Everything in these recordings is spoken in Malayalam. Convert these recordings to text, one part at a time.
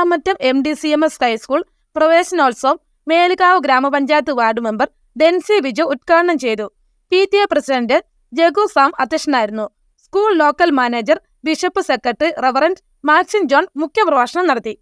Erumapramattam M D C M S high school പ്രവേശനോത്സവം മേലുകാവ് ഗ്രാമപഞ്ചായത്ത് വാർഡ് മെമ്പർ ഡെൻസി വിജു ഉദ്ഘാടനം ചെയ്തു. P T A president Jagu Sam അധ്യക്ഷനായിരുന്നു. School local manager bishop secretary reverend Maxin John മുഖ്യപ്രഭാഷണം നടത്തി.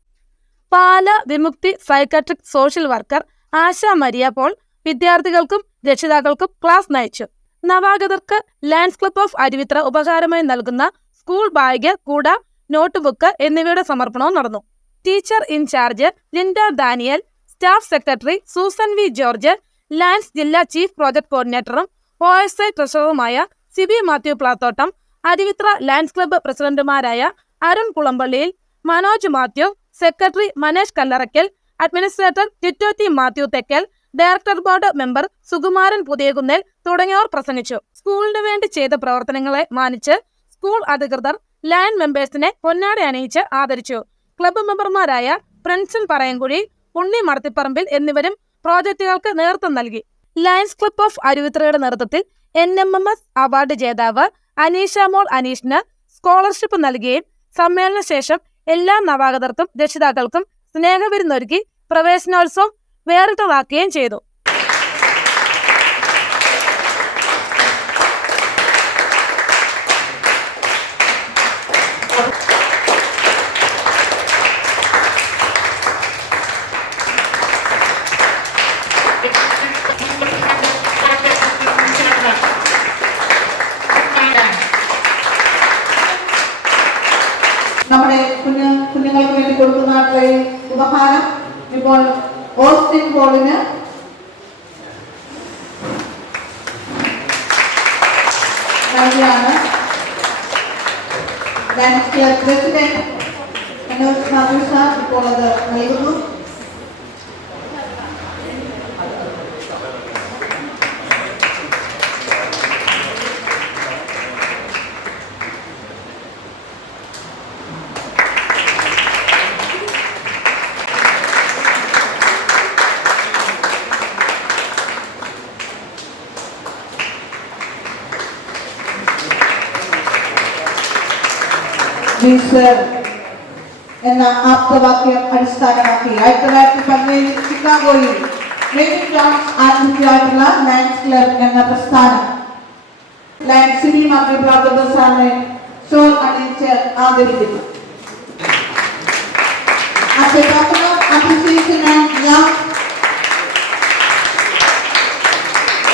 Pala Vimukthi psychiatric social worker Asha Maria Paul വിദ്യാർത്ഥികൾക്കും രക്ഷിതാക്കൾക്കും ക്ലാസ് നയിച്ചു. നവാഗതർക്ക് ലയൺസ് ക്ലബ് ഓഫ് അരുവിത്ര ഉപകാരമായി നൽകുന്ന സ്കൂൾ ബാഗ് കൂട നോട്ട് ബുക്ക് എന്നിവയുടെ സമർപ്പണവും നടന്നു. Teacher in charge Linda Daniel staff secretary Susan V George lions ജില്ലാ ചീഫ് പ്രോജക്ട് കോർഡിനേറ്ററും ഒ എസ് ഐ ട്രഷററുമായ സിബി മാത്യു പ്ലാത്തോട്ടം അരിവിത്ര ലാൻസ് ക്ലബ്ബ് പ്രസിഡന്റുമാരായ Arun കുളമ്പള്ളിയിൽ Manoj Mathew secretary Manesh Kallarakkal administrator ടിറ്റോത്തി Mathew Thekkel director board member Sukumaran Puthiyakunnel തുടങ്ങിയവർ പ്രസംഗിച്ചു. സ്കൂളിന് വേണ്ടി ചെയ്ത പ്രവർത്തനങ്ങളെ മാനിച്ച് സ്കൂൾ അധികൃതർ ലാൻഡ് മെമ്പേഴ്സിനെ പൊന്നാടി അണിയിച്ച് ആദരിച്ചു. ക്ലബ്ബ് മെമ്പർമാരായ പ്രിൻസൻ പറയൻകുഴി ഉണ്ണി മടത്തിപ്പറമ്പിൽ എന്നിവരും പ്രോജക്റ്റുകൾക്ക് നേതൃത്വം നൽകി. ലയൺസ് ക്ലബ് ഓഫ് അരുവിത്രയുടെ നേതൃത്വത്തിൽ N M M S award ജേതാവ് അനീഷ മോൾ അനീഷിന് സ്കോളർഷിപ്പ് നൽകുകയും സമ്മേളന ശേഷം എല്ലാ നവാഗതർക്കും രക്ഷിതാക്കൾക്കും സ്നേഹവിരുന്നൊരുക്കി പ്രവേശനോത്സവം വേറിട്ടതാക്കുകയും ചെയ്തു. നമ്മുടെ കുഞ്ഞു കുഞ്ഞുങ്ങൾക്ക് വേണ്ടി കൊടുക്കുന്ന ഈ ഉപഹാരം ഇപ്പോൾ ഓസ്റ്റിൻ പോളിന് നൽകിയാണ് lions club president Manoj Madhu sir ഇപ്പോൾ അത് നൽകുന്നു മിസ്റ്റർ എന്ന ആപ്തവാക്യം അടിസ്ഥാനമാക്കി ആയിരത്തി തൊള്ളായിരത്തി പതിനേഴിൽ ചിക്കാഗോയിൽ മേരി ജോൺസ് ആരംഭിച്ചതായിട്ടുള്ള ലയൺസ് ക്ലബ് എന്ന പ്രസ്ഥാനം ലയൺസ് സിനി മാത്യു പ്രാർത്ഥന സാറിനെ ഷോൾ അണിയിച്ച് ആദരിക്കുന്നു As a token of appreciation and love,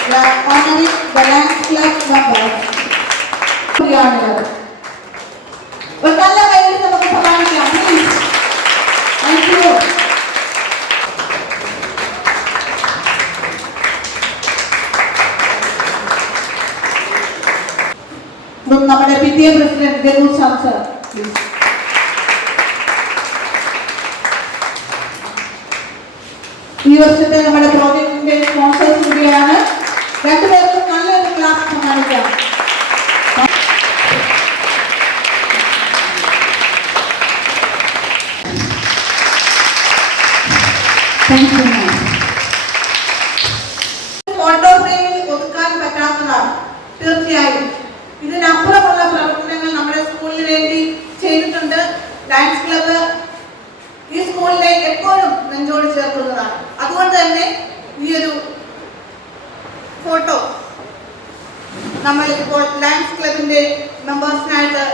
we are honoring the Lions Club members. പ്രിയാണുള്ളത് ഒരു നല്ല കയ്യിൽ നമുക്ക് സമ്മാനിക്കാം പ്ലീസ് താങ്ക് യു നമ്മുടെ പി ടി എ പ്രസിഡന്റ് ഗനു സാംസർ പ്ലീസ് ഈ വർഷത്തെ നമ്മുടെ പ്രോജക്റ്റിന്റെ സ്പോൺസേഴ്സ് കൂടിയാണ് രണ്ടുപേർക്കും നല്ലൊരു ക്ലാസ് സമ്മാനിക്കാം ഫോട്ടോ ഫ്രെയിമിൽ ഒതുക്കാൻ പറ്റാത്തതാണ് തീർച്ചയായും ഇതിനപ്പുറമുള്ള പ്രവർത്തനങ്ങൾ നമ്മുടെ സ്കൂളിന് വേണ്ടി ചെയ്തിട്ടുണ്ട് ഡാൻസ് ക്ലബ്ബ് ഈ സ്കൂളിനെ എപ്പോഴും നെഞ്ചോട് ചേർക്കുന്നതാണ് അതുകൊണ്ട് തന്നെ ഈ ഒരു ഫോട്ടോ നമ്മൾ ഇപ്പോൾ ഡാൻസ് ക്ലബിന്റെ മെമ്പേഴ്സിനായിട്ട്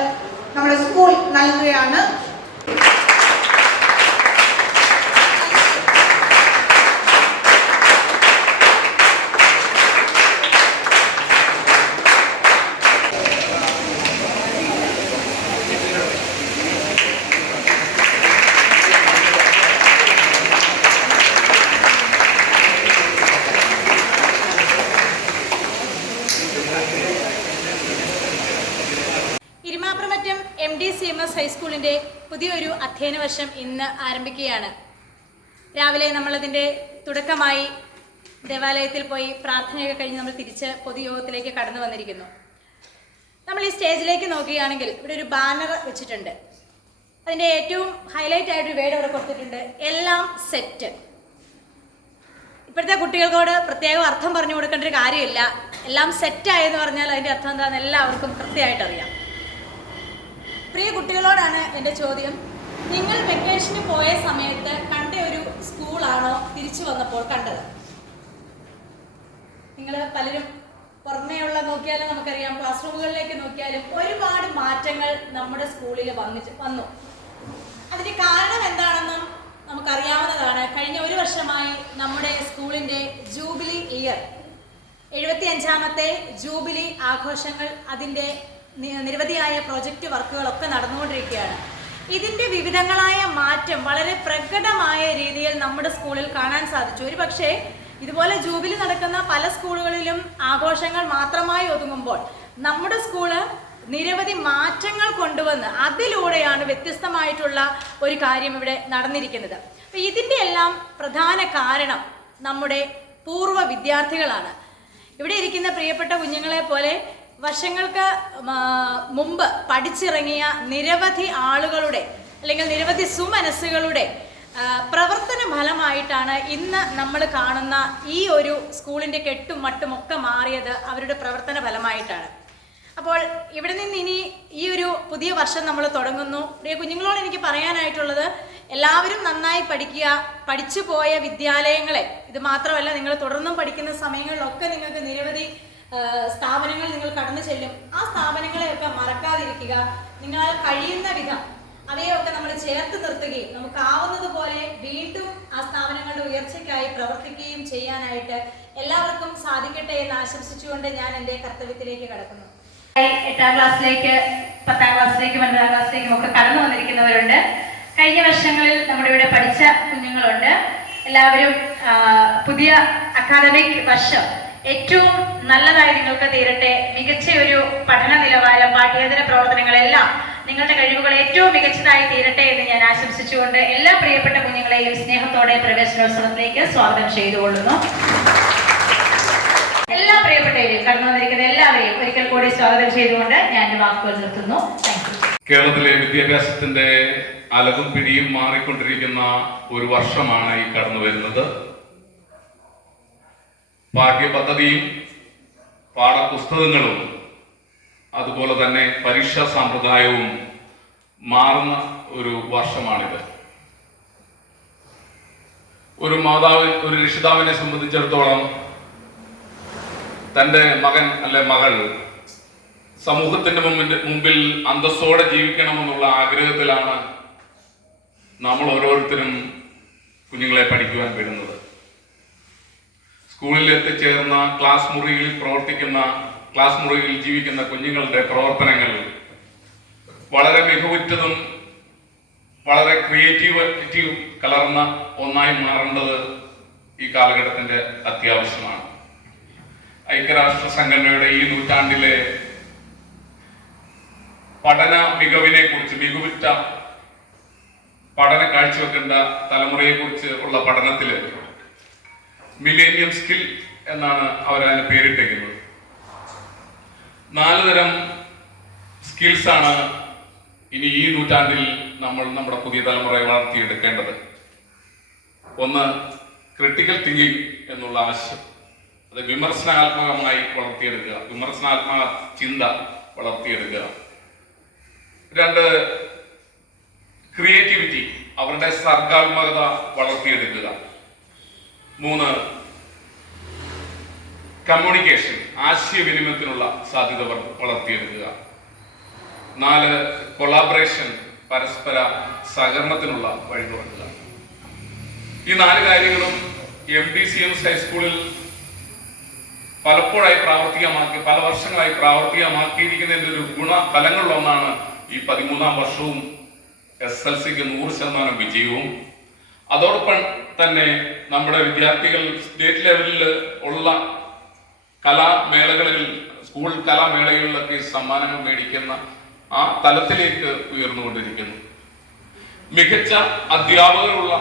നമ്മുടെ സ്കൂൾ നൽകുകയാണ് Erumapramattam M D C M S ഹൈസ്കൂളിന്റെ പുതിയൊരു അധ്യയന വർഷം ഇന്ന് ആരംഭിക്കുകയാണ് രാവിലെ നമ്മളതിന്റെ തുടക്കമായി ദേവാലയത്തിൽ പോയി പ്രാർത്ഥനയൊക്കെ കഴിഞ്ഞ് നമ്മൾ തിരിച്ച് പൊതുയോഗത്തിലേക്ക് കടന്നു വന്നിരിക്കുന്നു. നമ്മൾ ഈ സ്റ്റേജിലേക്ക് നോക്കുകയാണെങ്കിൽ ഇവിടെ ഒരു ബാനർ വെച്ചിട്ടുണ്ട്. അതിന്റെ ഏറ്റവും ഹൈലൈറ്റ് ആയിട്ടൊരു വേർഡ് അവിടെ കൊടുത്തിട്ടുണ്ട്. എല്ലാം സെറ്റ് ഇപ്പോഴത്തെ കുട്ടികൾക്കോട് പ്രത്യേകം അർത്ഥം പറഞ്ഞു കൊടുക്കേണ്ട ഒരു കാര്യമില്ല. എല്ലാം സെറ്റായെന്ന് പറഞ്ഞാൽ അതിന്റെ അർത്ഥം എന്താണെന്ന് എല്ലാവർക്കും കൃത്യമായിട്ട് അറിയാം. പ്രിയ കുട്ടികളോടാണ് എന്റെ ചോദ്യം. നിങ്ങൾ വെക്കേഷന് പോയ സമയത്ത് കണ്ട ഒരു സ്കൂളാണോ തിരിച്ചു വന്നപ്പോൾ കണ്ടത്? നിങ്ങൾ പലരും പുറമേയുള്ള നോക്കിയാലും നമുക്കറിയാം ക്ലാസ് റൂമുകളിലേക്ക് നോക്കിയാലും ഒരുപാട് മാറ്റങ്ങൾ നമ്മുടെ സ്കൂളിൽ വന്നിട്ട് വന്നു. അതിന്റെ കാരണം എന്താണെന്നും നമുക്കറിയാവുന്നതാണ്. കഴിഞ്ഞ ഒരു വർഷമായി നമ്മുടെ സ്കൂളിന്റെ ജൂബിലി ഇയർ എഴുപത്തി അഞ്ചാമത്തെ ജൂബിലി ആഘോഷങ്ങൾ അതിന്റെ നിരവധിയായ പ്രൊജക്റ്റ് വർക്കുകളൊക്കെ നടന്നുകൊണ്ടിരിക്കുകയാണ്. ഇതിന്റെ വിവിധങ്ങളായ മാറ്റം വളരെ പ്രകടമായ രീതിയിൽ നമ്മുടെ സ്കൂളിൽ കാണാൻ സാധിച്ചു. ഒരു പക്ഷേ ഇതുപോലെ ജൂബിലി നടക്കുന്ന പല സ്കൂളുകളിലും ആഘോഷങ്ങൾ മാത്രമായി ഒതുങ്ങുമ്പോൾ നമ്മുടെ സ്കൂൾ നിരവധി മാറ്റങ്ങൾ കൊണ്ടുവന്ന് അതിലൂടെയാണ് വ്യത്യസ്തമായിട്ടുള്ള ഒരു കാര്യം ഇവിടെ നടന്നിരിക്കുന്നത്. അപ്പൊ ഇതിന്റെ എല്ലാം പ്രധാന കാരണം നമ്മുടെ പൂർവ വിദ്യാർത്ഥികളാണ്. ഇവിടെ ഇരിക്കുന്ന പ്രിയപ്പെട്ട കുഞ്ഞുങ്ങളെ പോലെ വർഷങ്ങൾക്ക് മുമ്പ് പഠിച്ചിറങ്ങിയ നിരവധി ആളുകളുടെ അല്ലെങ്കിൽ നിരവധി സുമനസ്സുകളുടെ പ്രവർത്തന ഫലമായിട്ടാണ് ഇന്ന് നമ്മൾ കാണുന്ന ഈ ഒരു സ്കൂളിന്റെ കെട്ടും മട്ടും ഒക്കെ മാറിയത് അവരുടെ പ്രവർത്തന ഫലമായിട്ടാണ്. അപ്പോൾ ഇവിടെ നിന്ന് ഇനി ഈ ഒരു പുതിയ വർഷം നമ്മൾ തുടങ്ങുന്നു. പ്രിയ കുഞ്ഞുങ്ങളോട് എനിക്ക് പറയാനായിട്ടുള്ളത് എല്ലാവരും നന്നായി പഠിക്കുക പഠിച്ചു പോയ വിദ്യാലയങ്ങളെ ഇത് മാത്രമല്ല നിങ്ങൾ തുടർന്നും പഠിക്കുന്ന സമയങ്ങളിലൊക്കെ നിങ്ങൾക്ക് നിരവധി സ്ഥാപനങ്ങൾ നിങ്ങൾ കടന്നു ചെല്ലും. ആ സ്ഥാപനങ്ങളെയൊക്കെ മറക്കാതിരിക്കുക. നിങ്ങളാൽ കഴിയുന്ന വിധം അവയൊക്കെ നമ്മൾ ചേർത്ത് നിർത്തുകയും നമുക്കാവുന്നത് പോലെ വീണ്ടും ആ സ്ഥാപനങ്ങളുടെ ഉയർച്ചയ്ക്കായി പ്രവർത്തിക്കുകയും ചെയ്യാനായിട്ട് എല്ലാവർക്കും സാധിക്കട്ടെ എന്ന് ആശംസിച്ചുകൊണ്ട് ഞാൻ എന്റെ കർത്തവ്യത്തിലേക്ക് കടക്കുന്നു. എട്ടാം ക്ലാസ്സിലേക്ക് പത്താം ക്ലാസ്സിലേക്കും ഒൻപതാം ക്ലാസ്സിലേക്കും ഒക്കെ കടന്നു വന്നിരിക്കുന്നവരുണ്ട്. കഴിഞ്ഞ വർഷങ്ങളിൽ നമ്മുടെ ഇവിടെ പഠിച്ച കുഞ്ഞുങ്ങളുണ്ട്. എല്ലാവരും പുതിയ അക്കാദമിക് വർഷം ഏറ്റവും നല്ലതായി നിങ്ങൾക്ക് തീരട്ടെ. മികച്ച ഒരു പഠന നിലവാരം പാഠ്യേതര പ്രവർത്തനങ്ങളെല്ലാം നിങ്ങളുടെ കഴിവുകൾ ഏറ്റവും മികച്ചതായി തീരട്ടെ എന്ന് ഞാൻ ആശംസിച്ചുകൊണ്ട് എല്ലാ പ്രിയപ്പെട്ട കുഞ്ഞുങ്ങളെയും സ്നേഹത്തോടെ പ്രവേശനോത്സവത്തിലേക്ക് സ്വാഗതം ചെയ്തുകൊള്ളുന്നു. എല്ലാ പ്രിയപ്പെട്ടവരെയും കടന്നു വന്നിരിക്കുന്ന എല്ലാവരെയും ഒരിക്കൽ കൂടി സ്വാഗതം ചെയ്തുകൊണ്ട് ഞാൻ വാക്കുകൾ നിർത്തുന്നു. കേരളത്തിലെ വിദ്യാഭ്യാസത്തിന്റെ അലകും പിടിയും മാറിക്കൊണ്ടിരിക്കുന്ന ഒരു വർഷമാണ് ഈ കടന്നു വരുന്നത് പാഠ്യപദ്ധതിയും പാഠപുസ്തകങ്ങളും അതുപോലെ തന്നെ പരീക്ഷാ സമ്പ്രദായവും മാറുന്ന ഒരു വർഷമാണിത്. ഒരു മാതാവ് ഒരു രക്ഷിതാവിനെ സംബന്ധിച്ചിടത്തോളം തന്റെ മകൻ അല്ലെ മകൾ സമൂഹത്തിന്റെ മുമ്പിൽ മുമ്പിൽ അന്തസ്സോടെ ജീവിക്കണമെന്നുള്ള ആഗ്രഹത്തിലാണ് നമ്മൾ ഓരോരുത്തരും കുഞ്ഞുങ്ങളെ പഠിക്കുവാൻ വിടുന്നത്. സ്കൂളിൽ എത്തിച്ചേർന്ന ക്ലാസ് മുറിയിൽ പ്രവർത്തിക്കുന്ന ക്ലാസ് മുറിയിൽ ജീവിക്കുന്ന കുഞ്ഞുങ്ങളുടെ പ്രവർത്തനങ്ങൾ വളരെ മികവുറ്റതും വളരെ ക്രിയേറ്റീവ് കലർന്ന ഒന്നായി മാറേണ്ടത് ഈ കാലഘട്ടത്തിന്റെ അത്യാവശ്യമാണ്. ഐക്യരാഷ്ട്ര സംഘടനയുടെ ഈ നൂറ്റാണ്ടിലെ പഠന മികവിനെ കുറിച്ച് മികവുറ്റ പഠന കാഴ്ചവെക്കേണ്ട തലമുറയെ കുറിച്ച് ഉള്ള പഠനത്തിൽ മിലേനിയം സ്കിൽ എന്നാണ് അവരതിന് പേരിട്ടേക്കുന്നത്. നാല് തരം സ്കിൽസ് ആണ് ഇനി ഈ നൂറ്റാണ്ടിൽ നമ്മൾ നമ്മുടെ പുതിയ തലമുറയെ വളർത്തിയെടുക്കേണ്ടത്. ഒന്ന് ക്രിട്ടിക്കൽ തിങ്കിങ് എന്നുള്ള ആശയം. അത് വിമർശനാത്മകമായി വളർത്തിയെടുക്കുക. വിമർശനാത്മക ചിന്ത വളർത്തിയെടുക്കുക. രണ്ട് ക്രിയേറ്റിവിറ്റി അവരുടെ സർഗാത്മകത വളർത്തിയെടുക്കുക. മൂന്ന് കമ്മ്യൂണിക്കേഷൻ ആശയവിനിമയത്തിനുള്ള സാധ്യത വളർ- വളർത്തിയെടുക്കുക. നാല് കൊളാബറേഷൻ പരസ്പര സഹകരണത്തിനുള്ള വഴി തുറക്കുക ഈ നാല് കാര്യങ്ങളും എം ഡി സി എം ഹൈസ്കൂളിൽ പലപ്പോഴായി പ്രാവർത്തികമാക്കി പല വർഷങ്ങളായി പ്രാവർത്തികമാക്കിയിരിക്കുന്നതിന്റെ ഒരു ഗുണഫലങ്ങളിലൊന്നാണ് ഈ പതിമൂന്നാം വർഷവും എസ് എൽ സിക്ക് നൂറ് ശതമാനം വിജയവും അതോടൊപ്പം തന്നെ നമ്മുടെ വിദ്യാർത്ഥികൾ സ്റ്റേറ്റ് ലെവലിൽ ഉള്ള കലാമേളകളിൽ സ്കൂൾ കലാമേളകളിലൊക്കെ സമ്മാനങ്ങൾ മേടിക്കുന്ന ആ തലത്തിലേക്ക് ഉയർന്നുകൊണ്ടിരിക്കുന്നു. മികച്ച അധ്യാപകരുള്ള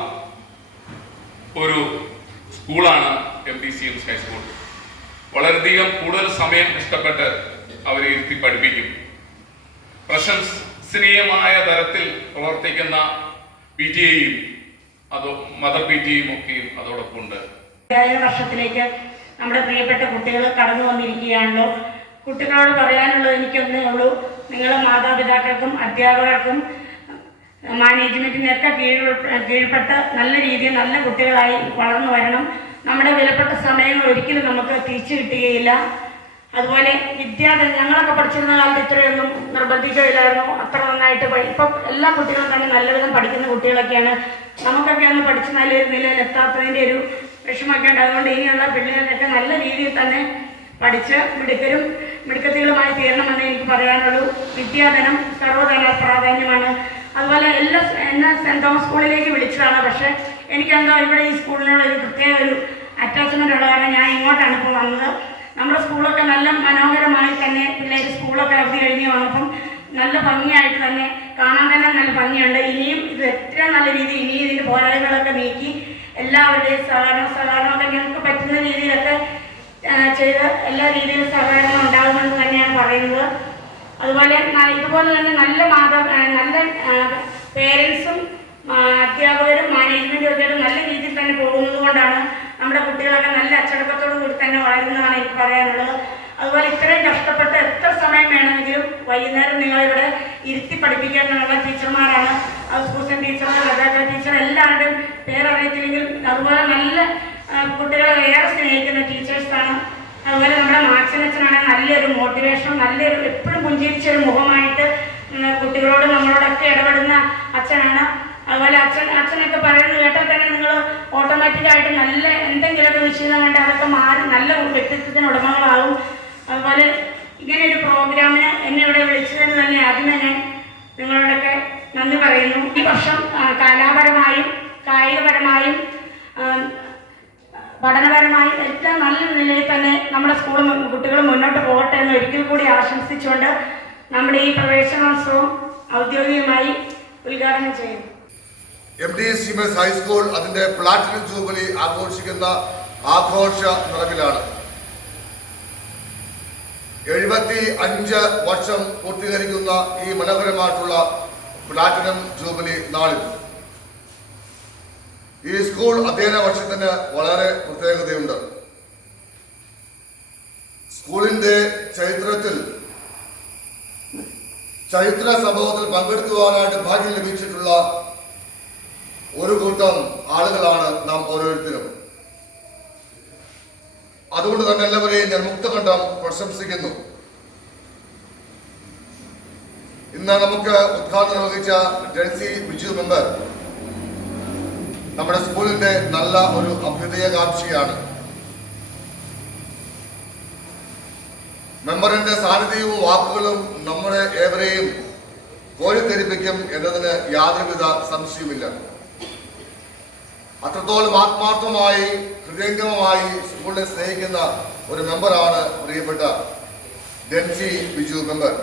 ഒരു സ്കൂളാണ് M D C M high school വളരെയധികം കൂടുതൽ സമയം ഇഷ്ടപ്പെട്ട് അവരെ ഇരുത്തി പഠിപ്പിക്കും. പ്രശംസനീയമായ തരത്തിൽ പ്രവർത്തിക്കുന്ന പി ടി എയും അതോ മദർ ഒക്കെയും അതോടൊപ്പം ഉണ്ട്. വർഷത്തിലേക്ക് നമ്മുടെ പ്രിയപ്പെട്ട കുട്ടികൾ കടന്നു വന്നിരിക്കുകയാണല്ലോ. കുട്ടികളോട് പറയാനുള്ളത് എനിക്കൊന്നേ ഉള്ളൂ. നിങ്ങൾ മാതാപിതാക്കൾക്കും അധ്യാപകർക്കും മാനേജ്മെന്റിനൊക്കെ കീഴ് കീഴ്പ്പെട്ട് നല്ല രീതിയിൽ നല്ല കുട്ടികളായി വളർന്നു വരണം. നമ്മുടെ വിലപ്പെട്ട സമയങ്ങൾ ഒരിക്കലും നമുക്ക് തിരിച്ചു കിട്ടുകയില്ല. അതുപോലെ വിദ്യാർത്ഥി ഞങ്ങളൊക്കെ പഠിച്ചിരുന്ന കാലത്ത് ഇത്രയൊന്നും നിർബന്ധിക്കുകയില്ലായിരുന്നു. അത്ര നന്നായിട്ട് ഇപ്പം എല്ലാ കുട്ടികളും തന്നെ നല്ലവിധം പഠിക്കുന്ന കുട്ടികളൊക്കെയാണ് നമുക്കൊക്കെ ഒന്ന് പഠിച്ച് നല്ല ഒരു നിലയിൽ എത്താത്തതിന്റെ ഒരു വിഷമമൊക്കെ ഉണ്ട് അതുകൊണ്ട് ഇനിയുള്ള പിള്ളേരൊക്കെ നല്ല രീതിയിൽ തന്നെ പഠിച്ച് മിടുക്കരും മിടുക്കത്തികളുമായി തീരണമെന്ന് എനിക്ക് പറയാനുള്ളൂ. വിദ്യാധനം സർവധന പ്രാധാന്യമാണ് അതുപോലെ എല്ലാ എന്നെ സെന്റ് തോമസ് സ്കൂളിലേക്ക് വിളിച്ചതാണ്. പക്ഷേ എനിക്കെന്തോ ഇവിടെ ഈ സ്കൂളിനോട് ഒരു പ്രത്യേക ഒരു അറ്റാച്ച്മെന്റ് ഉള്ള കാരണം ഞാൻ ഇങ്ങോട്ടാണ് ഇപ്പോൾ വന്നത്. നമ്മുടെ സ്കൂളൊക്കെ നല്ല മനോഹരമായി തന്നെ പിള്ളേർ സ്കൂളൊക്കെ അവധി കഴിഞ്ഞ് വന്നപ്പം നല്ല ഭംഗിയായിട്ട് തന്നെ കാണാൻ തന്നെ നല്ല ഭംഗിയുണ്ട്. ഇനിയും ഇത് എത്രയും നല്ല രീതിയിൽ ഇനിയും ഇതിന്റെ പോരായ്മകളൊക്കെ നീക്കി എല്ലാവരുടെയും സഹകരണം സഹകരണമൊക്കെ ഞങ്ങൾക്ക് പറ്റുന്ന രീതിയിലൊക്കെ ചെയ്ത് എല്ലാ രീതിയിലും സഹകരണം ഉണ്ടാകുമെന്ന് തന്നെയാണ് പറയുന്നത്. അതുപോലെ ഇതുപോലെ തന്നെ നല്ല മാതാ നല്ല പേരൻസും അധ്യാപകരും മാനേജ്മെന്റും ഒക്കെ നല്ല രീതിയിൽ തന്നെ പോകുന്നത് കൊണ്ടാണ് നമ്മുടെ കുട്ടികളൊക്കെ നല്ല അച്ചടക്കത്തോടു കൂടി തന്നെ വളരുന്നതാണ് എനിക്ക് പറയാനുള്ളത്. അതുപോലെ ഇത്രയും കഷ്ടപ്പെട്ട് എത്ര സമയം വേണമെങ്കിലും വൈകുന്നേരം നിങ്ങളിവിടെ ഇരുത്തി പഠിപ്പിക്കാനുള്ള ടീച്ചർമാരാണ്. സൂസൻ ടീച്ചർ ലതാക്ക ടീച്ചർ എല്ലാവരുടെയും പേരറിയത്തില്ലെങ്കിൽ അതുപോലെ നല്ല കുട്ടികളെ ഏറെ സ്നേഹിക്കുന്ന ടീച്ചേഴ്സാണ് അതുപോലെ നമ്മുടെ മാർച്ചിനച്ഛനാണ് നല്ലൊരു മോട്ടിവേഷൻ നല്ലൊരു എപ്പോഴും പുഞ്ചിരിച്ചൊരു മുഖമായിട്ട് കുട്ടികളോട് നമ്മളോടൊക്കെ ഇടപെടുന്ന അച്ഛനാണ്. അതുപോലെ അച്ഛൻ അച്ഛനൊക്കെ പറയുന്നത് കേട്ടാൽ തന്നെ നിങ്ങൾ ഓട്ടോമാറ്റിക്കായിട്ട് നല്ല എന്തെങ്കിലുമൊക്കെ വിഷയം കണ്ട് അതൊക്കെ മാറി നല്ല വ്യക്തിത്വത്തിന് ഉടമകളാകും. അതുപോലെ ഇങ്ങനെ ഒരു പ്രോഗ്രാമിന് എന്നെ ഇവിടെ വിളിച്ചതിന് തന്നെ ആദ്യമേ ഞാൻ നിങ്ങളോടൊക്കെ നന്ദി പറയുന്നു. ഈ വർഷം കലാപരമായും കായികപരമായും പഠനപരമായും ഏറ്റവും നല്ല നിലയിൽ തന്നെ നമ്മുടെ സ്കൂളും കുട്ടികൾ മുന്നോട്ട് പോകട്ടെ എന്ന് ഒരിക്കൽ കൂടി ആശംസിച്ചുകൊണ്ട് നമ്മുടെ ഈ പ്രവേശനോത്സവം ഔദ്യോഗികമായി ഉദ്ഘാടനം ചെയ്യുന്നു. M D S high school അതിന്റെ പ്ലാറ്റിനം ജൂബിലി ആഘോഷിക്കുന്ന ആഘോഷ നിറവിലാണ് എഴുപത്തി അഞ്ച് വർഷം പൂർത്തീകരിക്കുന്ന ഈ മനോഹരമായിട്ടുള്ള പ്ലാറ്റിനം ജൂബിലി നാളിൽ ഈ സ്കൂൾ അധ്യയന വർഷത്തിന് വളരെ പ്രത്യേകതയുണ്ട്. സ്കൂളിന്റെ ചരിത്രത്തിൽ ചരിത്ര സംഭവത്തിൽ പങ്കെടുക്കുവാനായിട്ട് ഭാഗ്യം ലഭിച്ചിട്ടുള്ള ഒരു കൂട്ടം ആളുകളാണ് നാം ഓരോരുത്തരും. അതുകൊണ്ട് തന്നെ എല്ലാവരെയും ഞാൻ മുക്തകണ്ഠം പ്രശംസിക്കുന്നു. ഇന്ന് നമുക്ക് ഉദ്ഘാടനം നിർവഹിച്ച ഡൽഹി ബിജു മെമ്പർ നമ്മുടെ സ്കൂളിന്റെ നല്ല ഒരു അഭ്യുദയകാംക്ഷിയാണ്. മെമ്പറിന്റെ സാന്നിധ്യവും വാക്കുകളും നമ്മുടെ ഏവരെയും കോരിത്തെരിപ്പിക്കും എന്നതിന് യാതൊരുവിധ സംശയവുമില്ല. അത്രത്തോളം ആത്മാർത്ഥമായി ഹൃദയംഗമമായി സ്കൂളിനെ സ്നേഹിക്കുന്ന ഒരു മെമ്പറാണ് പ്രിയപ്പെട്ട ഡെൻസി ബിജു മെമ്പർ.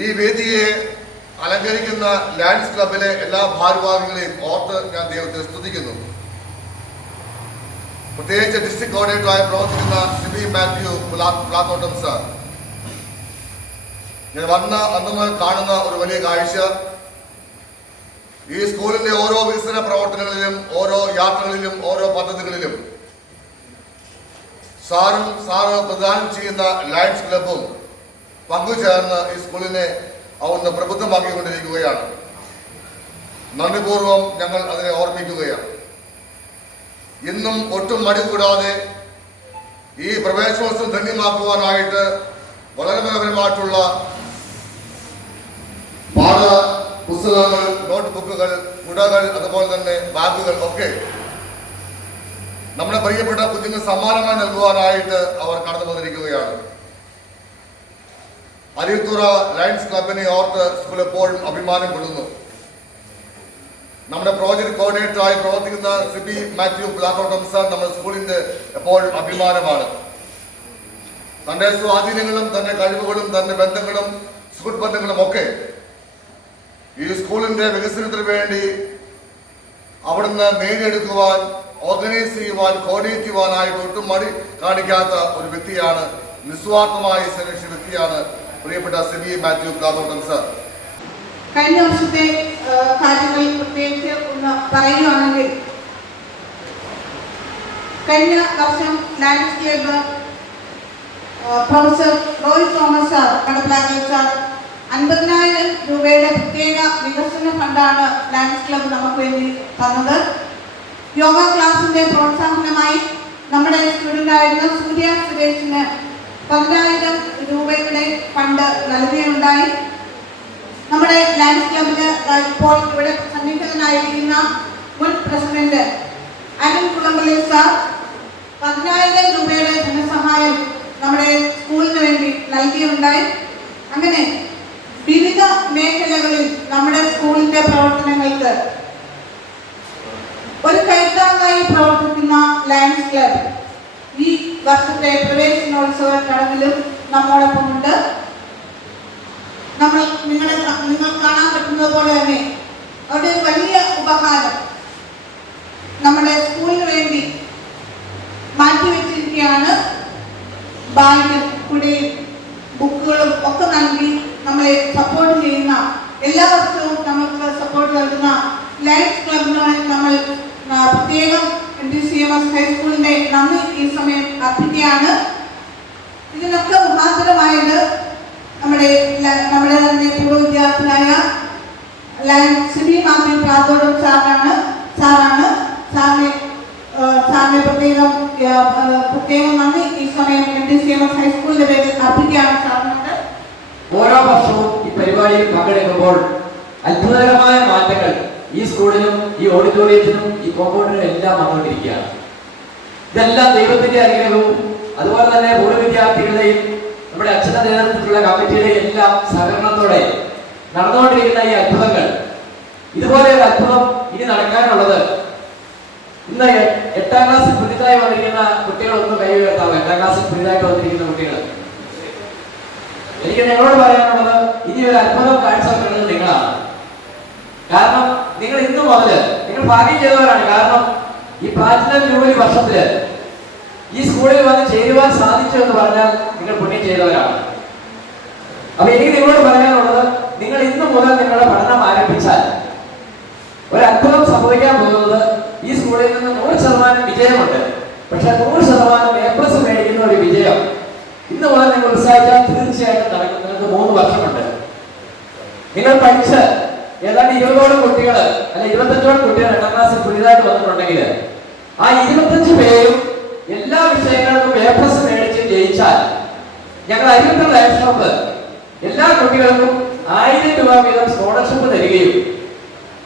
ഈ വേദിയെ അലങ്കരിക്കുന്ന ലാൻഡ്സ് ക്ലബിലെ എല്ലാ ഭാരവാഹികളെയും ഓർത്ത് ഞാൻ ദൈവത്തെ സ്തുതിക്കുന്നു. പ്രത്യേകിച്ച് ഡിസ്ട്രിക്ട് കോർഡിനേറ്ററായി പ്രവർത്തിക്കുന്ന സിബി മാത്യു പ്ലാത്തോട്ടം സാർ ഞാൻ വന്ന അന്ന് കാണുന്ന ഒരു വലിയ കാഴ്ച. ഈ സ്കൂളിന്റെ ഓരോ വികസന പ്രവർത്തനങ്ങളിലും ഓരോ യാത്രകളിലും ഓരോ പദ്ധതികളിലും സാറും സാറ് പ്രദാനം ചെയ്യുന്ന ലയൺസ് ക്ലബും പങ്കുചേർന്ന് ഈ സ്കൂളിനെ അവിടുന്ന് പ്രബുദ്ധമാക്കിക്കൊണ്ടിരിക്കുകയാണ്. നന്ദിപൂർവം ഞങ്ങൾ അതിനെ ഓർമ്മിക്കുകയാണ്. ഇന്നും ഒട്ടും മടി കൂടാതെ ഈ പ്രവേശനോത്സവം ധന്യമാക്കുവാനായിട്ട് വളരെ മനോഹരമായിട്ടുള്ള പാഠ പുസ്തകങ്ങൾ നോട്ട് ബുക്കുകൾ കുടകൾ അതുപോലെ തന്നെ ബാഗുകൾ ഒക്കെ നമ്മുടെ പ്രിയപ്പെട്ട കുഞ്ഞുങ്ങൾ സമ്മാനമായി നൽകുവാനായിട്ട് അവർ കടന്നു വന്നിരിക്കുകയാണ്. അരിത്തുറ ലയൺസ് ക്ലബിനെ ഓർത്ത് സ്കൂൾ എപ്പോഴും അഭിമാനം കൊള്ളുന്നു. നമ്മുടെ പ്രോജക്ട് കോർഡിനേറ്ററായി പ്രവർത്തിക്കുന്ന സിബി മാത്യു ബ്ലാക്കോട്ടം സാർ നമ്മുടെ സ്കൂളിന്റെ എപ്പോഴും അഭിമാനമാണ്. തന്റെ സ്വാധീനങ്ങളും തന്റെ കഴിവുകളും തന്റെ ബന്ധങ്ങളും സുഹൃത്ത് ബന്ധങ്ങളും ഒക്കെ ഈ സ്കൂളിന്റെ വികസനത്തിന് വേണ്ടി അവിടുന്ന് നേടിയെടുക്കുവാൻ ഓർഗനൈസ് ചെയ്യുവാൻ കോർഡിനേറ്റ് ചെയ്യുവാനായിട്ട് ഒട്ടും മടി കാണിക്കാത്ത ഒരു വ്യക്തിയാണ് നിസ്വാർത്ഥമായി സംരക്ഷിച്ച വ്യക്തിയാണ് പ്രിയപ്പെട്ട സിബി മാത്യു പ്ലാത്തോട്ടം സാർ കഴിഞ്ഞ വർഷത്തെ കാര്യങ്ങളിൽ പ്രത്യേകിച്ച് ഒന്ന് പറയുകയാണെങ്കിൽ കഴിഞ്ഞ വർഷം landscape professor Roy Thomas sir Kadappilakkal sir അൻപതിനായിരം രൂപയുടെ പ്രത്യേക വികസന ഫണ്ടാണ് ലയൺസ് ക്ലബ്ബ് നമുക്ക് വേണ്ടി തന്നത്. യോഗ ക്ലാസിന്റെ പ്രോത്സാഹനമായി നമ്മുടെ സ്റ്റുഡന്റ് ആയിരുന്ന സൂര്യ സുരേഷിന് പതിനായിരം രൂപയുടെ ഫണ്ട് നൽകുകയുണ്ടായി. നമ്മുടെ ലയൺസ് ക്ലബിന് ഇപ്പോൾ ഇവിടെ സന്നിഹിതനായിരിക്കുന്ന മുൻ പ്രസിഡന്റ് അരുൺ കുളമ്പള്ളി സാർ പതിനായിരം രൂപയുടെ ധനസഹായം നമ്മുടെ സ്കൂളിന് വേണ്ടി നൽകിയുണ്ടായി. അങ്ങനെ വിവിധ മേഖലകളിൽ നമ്മുടെ സ്കൂളിന്റെ പ്രവർത്തനങ്ങൾക്ക് ഒരു കൈത്താങ്ങായി പ്രവർത്തിക്കുന്ന ലയൺസ് ക്ലബ് ഈ വർഷത്തെ പ്രവേശനോത്സവ ചടങ്ങിലും നമ്മോടൊപ്പമുണ്ട് നമ്മൾ നിങ്ങളെ നിങ്ങൾ കാണാൻ പറ്റുന്നത് പോലെ തന്നെ ഒരു വലിയ ഉപഹാരം നമ്മുടെ സ്കൂളിന് വേണ്ടി മാറ്റിവെച്ചിരിക്കുകയാണ്. ബാഗും കുടയും ബുക്കുകളും ഒക്കെ നൽകി നമ്മളെ സപ്പോർട്ട് ചെയ്യുന്ന എല്ലാ വർഷവും നമുക്ക് സപ്പോർട്ട് നൽകുന്ന ലൈഫ് ക്ലബിന് നമ്മൾ പ്രത്യേകം എൻ സി എം എസ് ഹൈസ്കൂളിന്റെ നന്ദി ഈ സമയം അർപ്പിക്കുകയാണ്. ഇതിനൊക്കെ മുഖാന്തരമായത് നമ്മുടെ നമ്മുടെ തന്നെ പൂർവ വിദ്യാർത്ഥിയായ ലയൺ സിബി മാത്യു പ്രാന്തോടം സാറാണ് സാറാണ്. സാറിനെ സാറിനെ പ്രത്യേകം പ്രത്യേകം നന്ദി ഈ സമയം N D C M S ഹൈസ്കൂളിന്റെ പേരിൽ അർപ്പിക്കുകയാണ് സാറിനോട് ഓരോ വർഷവും ഈ പരിപാടിയിൽ പങ്കെടുക്കുമ്പോൾ അത്ഭുതകരമായ മാറ്റങ്ങൾ ഈ സ്കൂളിലും ഈ ഓഡിറ്റോറിയത്തിനും ഈ കോമ്പൗണ്ടിനും എല്ലാം വന്നുകൊണ്ടിരിക്കുകയാണ്. ഇതെല്ലാം ദൈവത്തിന്റെ അനുഗ്രഹവും അതുപോലെ തന്നെ പൂർവ വിദ്യാർത്ഥികളുടെയും നമ്മുടെ അച്ഛന്റെ നേതൃത്വത്തിലുള്ള കമ്മിറ്റിയുടെയും എല്ലാം സഹകരണത്തോടെ നടന്നുകൊണ്ടിരിക്കുന്ന ഈ അത്ഭുതങ്ങൾ. ഇതുപോലെ ഒരു അത്ഭുതം ഇനി നടക്കാനുള്ളത് ഇന്ന് എട്ടാം ക്ലാസ്സിൽ പുതിയതായി വന്നിരിക്കുന്ന കുട്ടികളൊന്നും കൈ ഉയർത്താവും എട്ടാം ക്ലാസ്സിൽ പുതിയതായിട്ട് വന്നിരിക്കുന്ന കുട്ടികൾ എനിക്ക് നിങ്ങളോട് പറയാനുള്ളത് ഇനി ഒരു അത്ഭുതം കാഴ്ചവെക്കുന്നത് നിങ്ങളാണ്. കാരണം നിങ്ങൾ ഇന്ന് മുതൽ നിങ്ങൾ ഭാഗ്യം ചെയ്തവരാണ്. കാരണം ഈ പ്രാചീന ജൂബിലി വർഷത്തിൽ ഈ സ്കൂളിൽ വന്ന് ചേരുവാൻ സാധിച്ചു എന്ന് പറഞ്ഞാൽ നിങ്ങൾ പുണ്യം ചെയ്തവരാണ്. അപ്പൊ എനിക്ക് നിങ്ങളോട് പറയാനുള്ളത് നിങ്ങൾ ഇന്ന് മുതൽ നിങ്ങളുടെ പഠനം ആരംഭിച്ചാൽ ഒരു അത്ഭുതം സംഭവിക്കാൻ പോകുന്നത് ഈ സ്കൂളിൽ നിന്ന് നൂറ് ശതമാനം വിജയമുണ്ട്. പക്ഷെ നൂറ് ശതമാനം എ പ്ലസ് മേടിക്കുന്ന ഒരു വിജയം ഇന്ന് മുതൽ നിങ്ങൾ ഉത്സാഹിച്ചാൽ തീർച്ചയായിട്ടും നടക്കും നിങ്ങൾക്ക് മൂന്ന് വർഷമുണ്ട്. നിങ്ങൾ പഠിച്ച് ഏതാണ്ട് ഇരുപതോളം കുട്ടികൾ അല്ലെ ഇരുപത്തഞ്ചോളം കുട്ടികൾ രണ്ടാം ക്ലാസ്സിൽ പുതിയതായിട്ട് വന്നിട്ടുണ്ടെങ്കിൽ ആ ഇരുപത്തഞ്ച് പേരും എല്ലാ വിഷയങ്ങളിലും പേപ്പേഴ്സ് മേടിച്ച് ജയിച്ചാൽ ഞങ്ങൾ അരിയത്ര ലാപ്ടോപ്പ് എല്ലാ കുട്ടികൾക്കും ആയിരം രൂപ വീതം സ്കോളർഷിപ്പ് തരികയും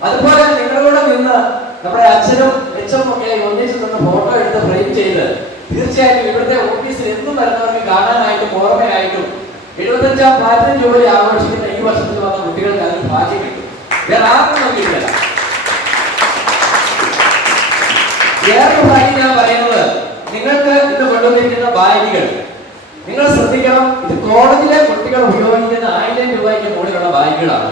അതുപോലെ നിങ്ങളോട് നിന്ന് നമ്മുടെ അച്ഛനും എച്ചും ഒക്കെ ഒന്നിച്ച് നിന്ന് ഫോട്ടോ എടുത്ത് ഫ്രെയിം ചെയ്ത് തീർച്ചയായിട്ടും ഇവിടുത്തെ ഓഫീസിൽ എന്നും വരുന്നവർക്ക് കാണാനായിട്ടും ഓർമ്മയായിട്ടും എഴുപത്തഞ്ചാം പ്ലാറ്റിനം ജോലി ആഘോഷിക്കുന്ന ഈ വർഷത്തിൽ വന്ന കുട്ടികൾക്ക് അതിന് ഭാഗ്യം കിട്ടും വേറെ ആർക്കും നോക്കിയിട്ടില്ല വേറൊരു കാര്യം ഞാൻ പറയുന്നത് നിങ്ങൾക്ക് ഇന്ന് കൊണ്ടുവന്നിരിക്കുന്ന ബാഗുകൾ നിങ്ങൾ ശ്രദ്ധിക്കണം ഇത് കോളേജിലെ കുട്ടികൾ ഉപയോഗിക്കുന്ന ആയിരം രൂപയ്ക്ക് മുകളിലുള്ള ബാഗുകളാണ്.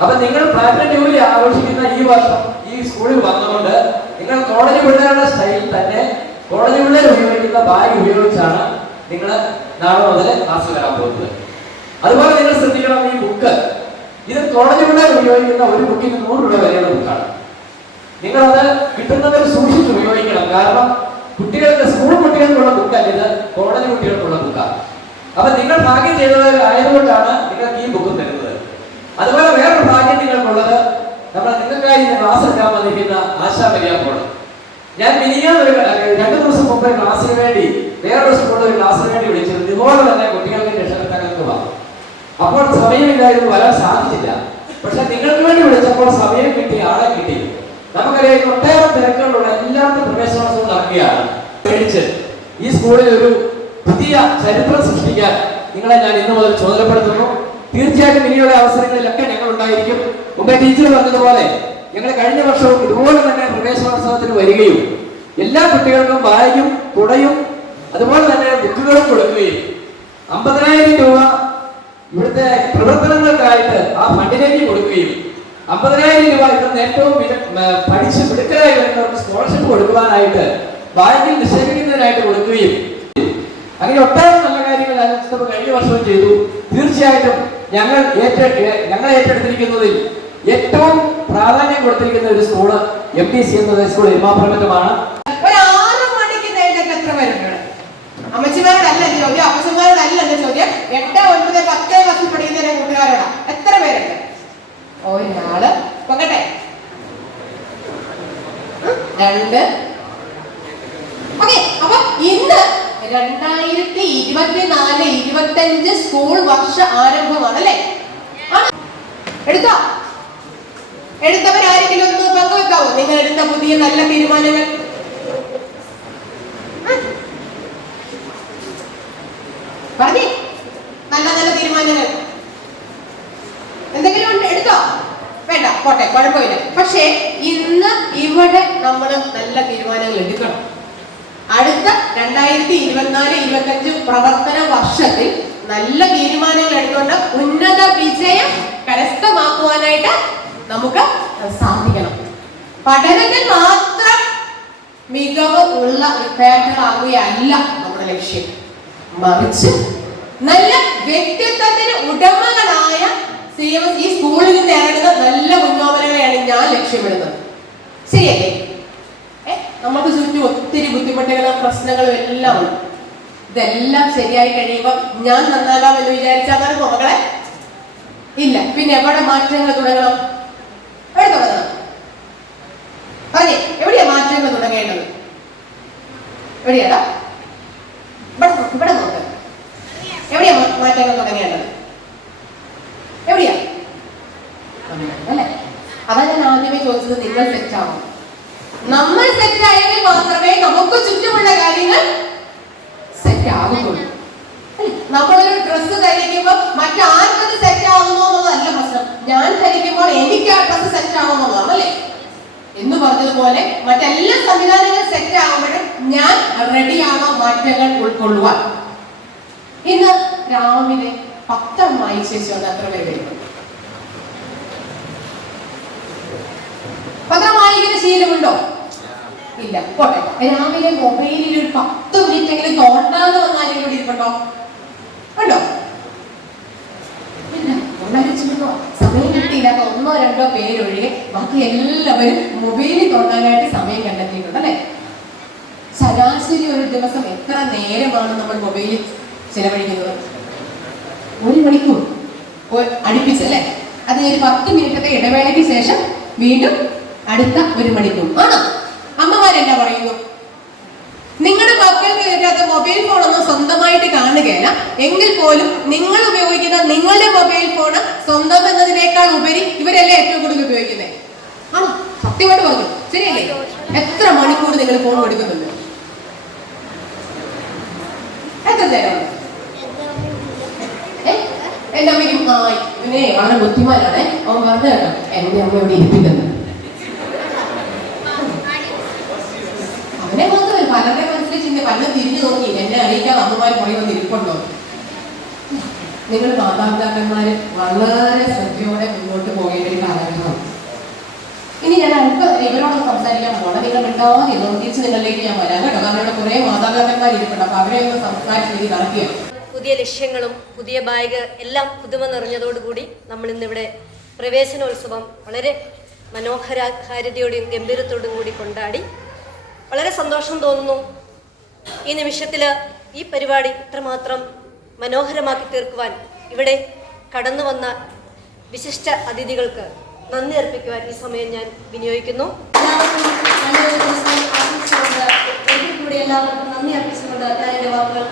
അപ്പൊ നിങ്ങൾ പ്ലാറ്റിനം ജൂബിലി ആഘോഷിക്കുന്ന ഈ വർഷം ഈ സ്കൂളിൽ വന്നുകൊണ്ട് നിങ്ങൾ കോളേജ് വിടാനുള്ള സ്റ്റൈൽ തന്നെ കോളേജ് പിള്ളേർ ഉപയോഗിക്കുന്ന ബാഗ് ഉപയോഗിച്ചാണ് നിങ്ങൾ നാളെ മുതൽ ക്ലാസ് വരാൻ പോകുന്നത്. അതുപോലെ നിങ്ങൾ ശ്രദ്ധിക്കണം ഈ ബുക്ക് ഇത് കോളേജ് പിള്ളേർ ഉപയോഗിക്കുന്ന ഒരു ബുക്കിന് നൂറ് രൂപ വരെയുള്ള ബുക്കാണ് നിങ്ങൾ അത് കിട്ടുന്നവർ സൂക്ഷിച്ച് ഉപയോഗിക്കണം. കാരണം കുട്ടികൾക്ക് സ്കൂൾ കുട്ടികൾക്കുള്ള ബുക്കല്ല ഇത് കോളേജ് കുട്ടികൾക്കുള്ള ബുക്കാണ് അപ്പൊ നിങ്ങൾ ഭാഗ്യം ചെയ്തവരായതുകൊണ്ടാണ് നിങ്ങൾക്ക് ഈ ബുക്ക് തരുന്നത്. അതുപോലെ വേറൊരു ഭാഗ്യം നിങ്ങൾക്കുള്ളത് നമ്മൾ നിങ്ങൾക്കായി ക്ലാസ് എടുക്കാൻ വന്നിരിക്കുന്ന ആശാ മര്യാദ ഞാൻ മിനിഞ്ഞാൽ ഒരു രണ്ടു ദിവസം മുമ്പ് ക്ലാസ്സിന് വേണ്ടി വേറൊരു സ്കൂളിൽ ഒരു ക്ലാസ്സിന് വേണ്ടി വിളിച്ചിരുന്നു. ഇതുപോലെ തന്നെ കുട്ടികൾക്ക് രക്ഷകർത്താക്കൾക്ക് വന്നു. അപ്പോൾ സമയമില്ലായിരുന്നു വരാൻ സാധിച്ചില്ല. പക്ഷെ നിങ്ങൾക്ക് വേണ്ടി വിളിച്ചപ്പോൾ സമയം കിട്ടി ആളെ കിട്ടി. നമുക്കറിയാം ഒട്ടേറെ തിരക്കുകളുള്ള എല്ലാത്ത പ്രവേശനോത്സവം നടക്കുകയാണ്. പേടിച്ച് ഈ സ്കൂളിൽ ഒരു പുതിയ ചരിത്രം സൃഷ്ടിക്കാൻ നിങ്ങളെ ഞാൻ ഇന്നു മുതൽ ചുമതലപ്പെടുത്തുന്നു. തീർച്ചയായിട്ടും ഇനിയുള്ള അവസരങ്ങളിലൊക്കെ ഞങ്ങൾ ഉണ്ടായിരിക്കും. മുമ്പേ ടീച്ചർ പറഞ്ഞതുപോലെ ഞങ്ങൾ കഴിഞ്ഞ വർഷവും ഇതുപോലെ തന്നെ പ്രവേശനോത്സവത്തിന് വരികയും എല്ലാ കുട്ടികൾക്കും ബാഗും കുടയും അതുപോലെ തന്നെ ബുക്കുകളും കൊടുക്കുകയും അമ്പതിനായിരം രൂപ ഇവിടുത്തെ പ്രവർത്തനങ്ങൾക്കായിട്ട് ആ ഫണ്ടിലേക്ക് കൊടുക്കുകയും അമ്പതിനായിരം രൂപ ഇവിടുന്ന് ഏറ്റവും പഠിച്ച് മിടുക്കരായി വരുന്നവർക്ക് സ്കോളർഷിപ്പ് കൊടുക്കുവാനായിട്ട് ബാങ്കിൽ നിക്ഷേപിക്കുന്നതിനായിട്ട് കൊടുക്കുകയും അങ്ങനെ ഒട്ടേറെ നല്ല കാര്യങ്ങൾ ആലോചിച്ചത് കഴിഞ്ഞ വർഷവും ചെയ്തു. തീർച്ചയായിട്ടും ഞങ്ങൾ ഏറ്റ ഞങ്ങൾ ഏറ്റെടുത്തിരിക്കുന്നതിൽ ഏറ്റവും പ്രാധാന്യം കൊടുത്തിരിക്കുന്ന ഒരു സ്കൂൾ എം പി സി എന്ന സ്കൂൾ എരുമാപ്രമറ്റമാണ്. അമ്മച്ചിമാരോടല്ല ചോദ്യം അപ്പച്ചന്മാരോടല്ല എന്റെ എട്ട് ഒൻപത് പത്ത് ക്ലാസ്സിൽ പഠിക്കുന്ന കൂട്ടുകാരോടാ? എത്ര പേരുണ്ട്? ഒരാൾ. നോക്കട്ടെ ഉം, രണ്ട്. ഓക്കെ അപ്പൊ ഇന്ന് രണ്ടായിരത്തി ഇരുപത്തിനാല് ഇരുപത്തഞ്ച് സ്കൂൾ വർഷ ആരംഭമാണ് അല്ലേ എടുത്തോ? എടുത്തവരാരെങ്കിലും ഒന്ന് പങ്കുവെക്കാവോ? നിങ്ങൾ എടുത്ത പുതിയ നല്ല തീരുമാനങ്ങൾ. പറഞ്ഞേ. നല്ല നല്ല തീരുമാനങ്ങൾ. എന്തെങ്കിലും എടുത്തോ? വേണ്ട പോട്ടെ കുഴപ്പമില്ല. പക്ഷേ ഇന്ന് ഇവിടെ നമ്മൾ നല്ല തീരുമാനങ്ങൾ എടുക്കണം. അടുത്ത രണ്ടായിരത്തി ഇരുപത്തിനാല് ഇരുപത്തഞ്ച് പ്രവർത്തന വർഷത്തിൽ നല്ല തീരുമാനങ്ങൾ എടുത്തുകൊണ്ട് ഉന്നത വിജയം കരസ്ഥമാക്കുവാനായിട്ട് നമുക്ക് സാധിക്കണം. പഠനത്തിൽ മാത്രം മികവ് ഉള്ള വിദ്യാർത്ഥികളാകുകയല്ല നമ്മുടെ ലക്ഷ്യം. മറിച്ച് നല്ല വ്യക്തിത്വത്തിന് ഉടമകളായ സി എം ഈ സ്കൂളിൽ നിന്ന് ഇറങ്ങുന്ന നല്ല മുന്നോപനങ്ങളെയാണ് ഞാൻ ലക്ഷ്യമിടുന്നത്. ശരിയല്ലേ? നമുക്ക് ചുറ്റും ഒത്തിരി ബുദ്ധിമുട്ടുകളും പ്രശ്നങ്ങളും എല്ലാം ഉണ്ട്. ഇതെല്ലാം ശരിയായി കഴിയുമ്പോൾ ഞാൻ നന്നാകാം എന്ന് വിചാരിച്ചാൽ മക്കളെ? ഇല്ല. പിന്നെ എവിടെ മാറ്റങ്ങൾ തുടങ്ങണം? എവിടെ തുടങ്ങണം പറഞ്ഞേ എവിടെയാ മാറ്റങ്ങൾ തുടങ്ങേണ്ടത്? എവിടെയാടാ ഇവിടെ ഇവിടെ നോക്ക്. എവിടെയാ മാറ്റങ്ങൾ തുടങ്ങേണ്ടത്? എവിടെയാ? അല്ലേ? അതാ ഞാൻ ആദ്യമേ ചോദിച്ചത് നിങ്ങൾ സെറ്റ് ആവും നമ്മൾ സെറ്റ് ആയെങ്കിൽ മാത്രമേ നമുക്ക് ചുറ്റുമുള്ള കാര്യങ്ങൾ സെറ്റ് ആകുന്നുള്ളൂ? നമ്മളൊരു ഡ്രസ്സ് ധരിക്കുമ്പോൾ മറ്റാർക്കത് സെറ്റ് ആകുന്നു ഞാൻ ധരിക്കുമ്പോൾ എനിക്ക് ആ ഡ്രസ്സ് സെറ്റ് ആവുന്നുള്ളതാണ് അല്ലേ? എന്ന് പറഞ്ഞതുപോലെ മറ്റെല്ലാ സംവിധാനങ്ങളും സെറ്റ് ആകുമ്പോഴും ഞാൻ റെഡിയാവാൻ മാറ്റങ്ങൾ ഉൾക്കൊള്ളുവാൻ ഇന്ന് രാവിലെ പത്തം വായിച്ചുകൊണ്ട് അത്ര പേര് വരും പത്രം വായിക്കുന്ന ശീലമുണ്ടോ? ഇല്ല. പോട്ടെ. രാവിലെ മൊബൈലിൽ ഒരു പത്ത് മിനിറ്റ് എങ്കിലും തോണ്ടാന്ന് വന്നാലും കൂടി ഇരിപ്പുണ്ടോ? ഉണ്ടോ? ഇല്ല. ഉള്ളരിച്ചിരുന്നോ സമയം കിട്ടിയില്ല അപ്പൊ ഒന്നോ രണ്ടോ പേരൊഴികെ ബാക്കി എല്ലാവരും മൊബൈലിൽ തോന്നാനായിട്ട് സമയം കണ്ടെത്തിയിട്ടുണ്ട് അല്ലെ? ശരാശരി ഒരു ദിവസം എത്ര നേരമാണ് നമ്മൾ മൊബൈലിൽ ചിലവഴിക്കുന്നത്? ഒരു മണിക്കൂർ. അടുപ്പിച്ചല്ലേ അത് ഒരു പത്ത് മിനിറ്റത്തെ ഇടവേളയ്ക്ക് ശേഷം വീണ്ടും അടുത്ത ഒരു മണിക്കൂർ. ആണോ? അമ്മമാരെന്നാ പറയുന്നു? നിങ്ങളുടെ മക്കൾക്ക് മൊബൈൽ ഫോണൊന്നും സ്വന്തമായിട്ട് കാണുകയില്ല. എങ്കിൽ പോലും നിങ്ങൾ ഉപയോഗിക്കുന്ന മൊബൈൽ ഫോൺ സ്വന്തം എന്നതിനേക്കാൾ ഉപരി ഇവരല്ലേ ഏറ്റവും കൂടുതൽ ഉപയോഗിക്കുന്നത്? ആണോ? സത്യമായിട്ട് പറഞ്ഞു. ശരിയല്ലേ? എത്ര മണിക്കൂർ നിങ്ങൾ ഫോൺ എടുക്കുന്നുണ്ട്? എത്ര നേരം? എന്റെ അമ്മയ്ക്കും പിന്നെ വളരെ ബുദ്ധിമാനാണ്. അവൻ പറഞ്ഞു കേട്ടോ എന്റെ അമ്മ ഇവിടെ ഇരിപ്പിക്കുന്നത് അവനെ മാത്രമല്ല പലരുടെ മനസ്സിൽ ചിന്ത പല തിരിഞ്ഞു നോക്കി എന്നെ അറിയിക്കാൻ അമ്മമാർ പറയുമെന്ന് ഇരിപ്പുണ്ടോ? നിങ്ങൾ മാതാപിതാക്കന്മാര് വളരെ ശ്രദ്ധയോടെ മുന്നോട്ട് പോകേണ്ട ഒരു കാലഘട്ടമാണ്. ഇനി ഞാൻ അടുത്ത ഇവരോട് സംസാരിക്കാൻ പോകണം നിങ്ങൾ ഉണ്ടാവാതെ ഇതൊന്നും തിരിച്ച് നിങ്ങളിലേക്ക് ഞാൻ വരാം കേട്ടോ. കാരണം ഇവിടെ കുറെ മാതാപിതാക്കന്മാർ ഇരിപ്പുണ്ട്. അപ്പൊ അവരെ ഒന്ന് സംസാരിച്ച് നടക്കുകയാണ് പുതിയ ലക്ഷ്യങ്ങളും പുതിയ ബാഗ് എല്ലാം പുതുമ നിറഞ്ഞതോടുകൂടി നമ്മൾ ഇന്നിവിടെ പ്രവേശനോത്സവം വളരെ മനോഹരാകാര്യതയോടെയും ഗംഭീരത്തോടും കൂടി കൊണ്ടാടി. വളരെ സന്തോഷം തോന്നുന്നു. ഈ നിമിഷത്തിൽ ഈ പരിപാടി ഇത്രമാത്രം മനോഹരമാക്കി തീർക്കുവാൻ ഇവിടെ കടന്നു വന്ന വിശിഷ്ട അതിഥികൾക്ക് നന്ദി അർപ്പിക്കുവാൻ ഈ സമയം ഞാൻ വിനിയോഗിക്കുന്നു. എല്ലാവർക്കും നന്ദി അർപ്പിച്ചുകൊണ്ട് ഞാൻ എന്റെ വാക്കുകൾ